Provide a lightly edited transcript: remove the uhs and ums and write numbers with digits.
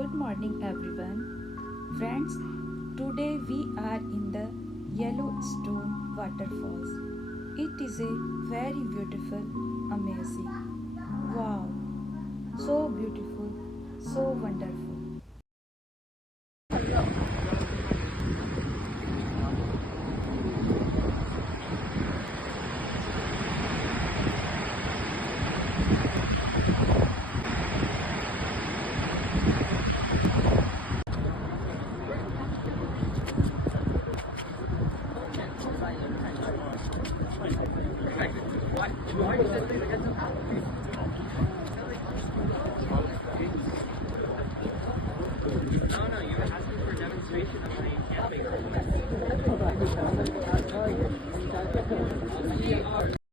Good morning, everyone. Friends, today we are in the Yellowstone waterfalls. It is a very beautiful, amazing. Wow, so beautiful, so wonderful.